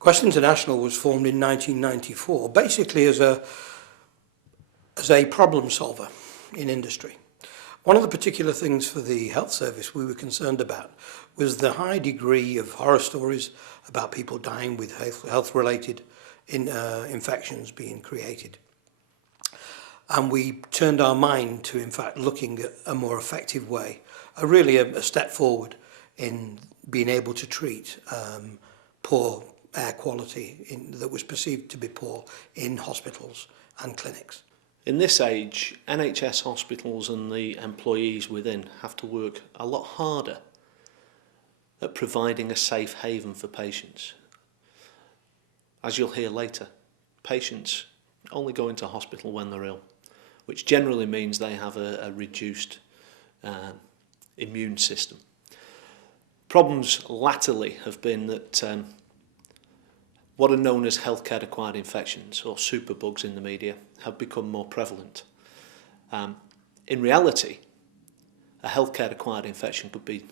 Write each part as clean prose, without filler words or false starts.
Quest International was formed in 1994, basically as a problem solver in industry. One of the particular things for the health service we were concerned about was the high degree of horror stories about people dying with health-related infections being created. And we turned our mind to, in fact, looking at a more effective way, really a step forward in being able to treat poor air quality that was perceived to be poor in hospitals and clinics. In this age, NHS hospitals and the employees within have to work a lot harder at providing a safe haven for patients. As you'll hear later, patients only go into hospital when they're ill, which generally means they have a reduced immune system. Problems latterly have been that what are known as healthcare-acquired infections, or superbugs in the media, have become more prevalent. In reality, a healthcare-acquired infection could be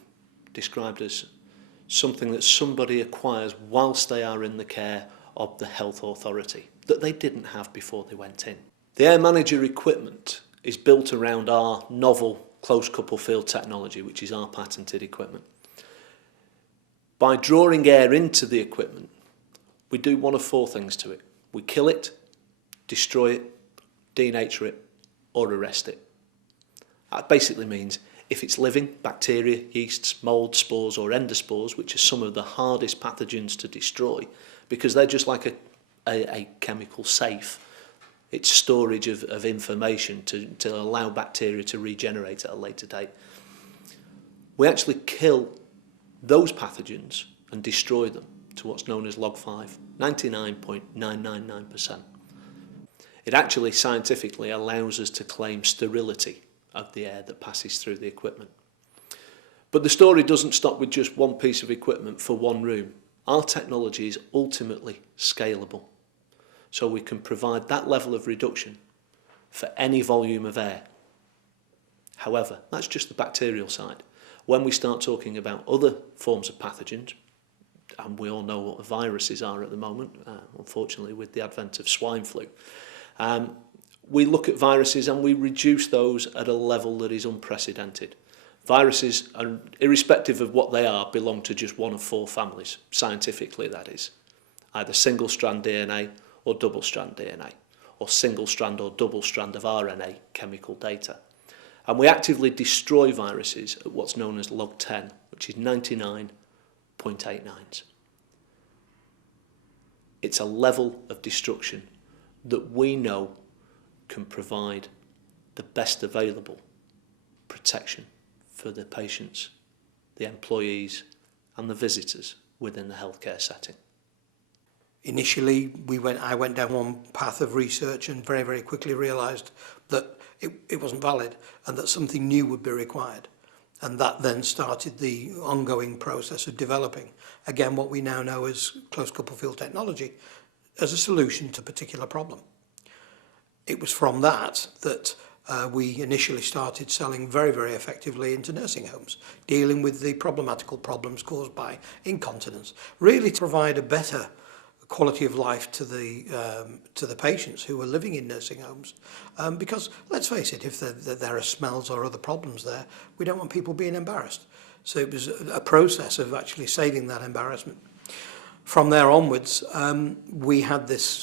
described as something that somebody acquires whilst they are in the care of the health authority, that they didn't have before they went in. The Airmanager equipment is built around our novel close-couple field technology, which is our patented equipment. By drawing air into the equipment, we do one of four things to it. We kill it, destroy it, denature it, or arrest it. That basically means if it's living, bacteria, yeasts, mould, spores or endospores, which are some of the hardest pathogens to destroy because they're just like a chemical safe. It's storage of information to allow bacteria to regenerate at a later date. We actually kill those pathogens and destroy them to what's known as log 5, 99.999%. It actually scientifically allows us to claim sterility of the air that passes through the equipment. But the story doesn't stop with just one piece of equipment for one room. Our technology is ultimately scalable, so we can provide that level of reduction for any volume of air. However, that's just the bacterial side. When we start talking about other forms of pathogens, and we all know what viruses are at the moment, unfortunately with the advent of swine flu, we look at viruses and we reduce those at a level that is unprecedented. Viruses, irrespective of what they are, belong to just one of four families, scientifically that is. Either single-strand DNA or double-strand DNA, or single-strand or double-strand of RNA chemical data. And we actively destroy viruses at what's known as log 10, which is 99.89. It's a level of destruction that we know can provide the best available protection for the patients, the employees and the visitors within the healthcare setting. Initially, I went down one path of research and very, very quickly realised that it wasn't valid and that something new would be required. And that then started the ongoing process of developing, again, what we now know as close-couple field technology as a solution to a particular problem. It was from that we initially started selling very, very effectively into nursing homes, dealing with the problematical problems caused by incontinence, really to provide a better quality of life to the patients who were living in nursing homes, because let's face it, if there are smells or other problems there, we don't want people being embarrassed. So it was a process of actually saving that embarrassment. From there onwards, we had this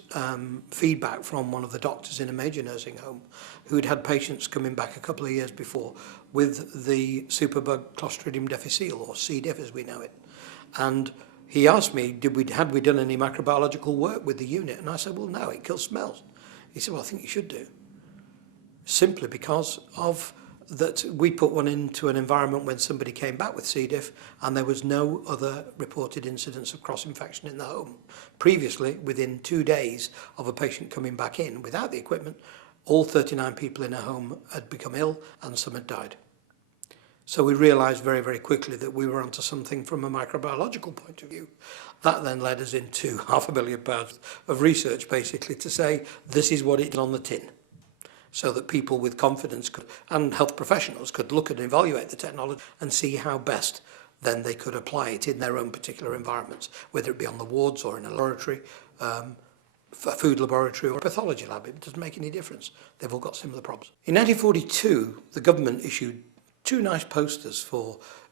feedback from one of the doctors in a major nursing home who'd had patients coming back a couple of years before with the superbug Clostridium difficile, or C. diff as we know it. And he asked me, had we done any microbiological work with the unit? And I said, well, no, it kills smells. He said, well, I think you should do. Simply because of that we put one into an environment when somebody came back with C. diff and there was no other reported incidents of cross-infection in the home. Previously, within 2 days of a patient coming back in without the equipment, all 39 people in a home had become ill and some had died. So we realised very, very quickly that we were onto something from a microbiological point of view. That then led us into £500,000 of research, basically, to say this is what it's on the tin, so that people with confidence and health professionals could look and evaluate the technology and see how best then they could apply it in their own particular environments, whether it be on the wards or in a laboratory, a food laboratory or a pathology lab. It doesn't make any difference. They've all got similar problems. In 1942, the government issued 2 nice posters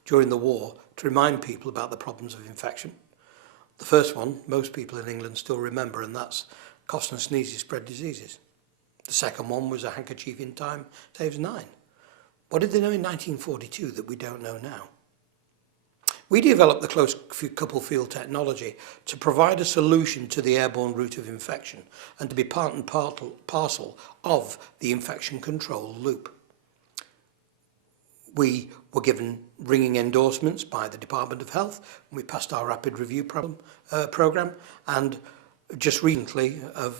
during the war to remind people about the problems of infection. The first one, most people in England still remember, and that's coughs and sneezes spread diseases. The second one was a handkerchief in time saves 9. What did they know in 1942 that we don't know now? We developed the close couple field technology to provide a solution to the airborne route of infection and to be part and parcel of the infection control loop. We were given ringing endorsements by the Department of Health. We passed our rapid review program, and just recently have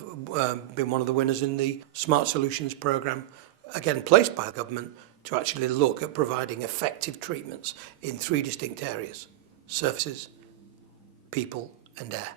been one of the winners in the Smart Solutions program, again placed by the government, to actually look at providing effective treatments in 3 distinct areas: surfaces, people and air.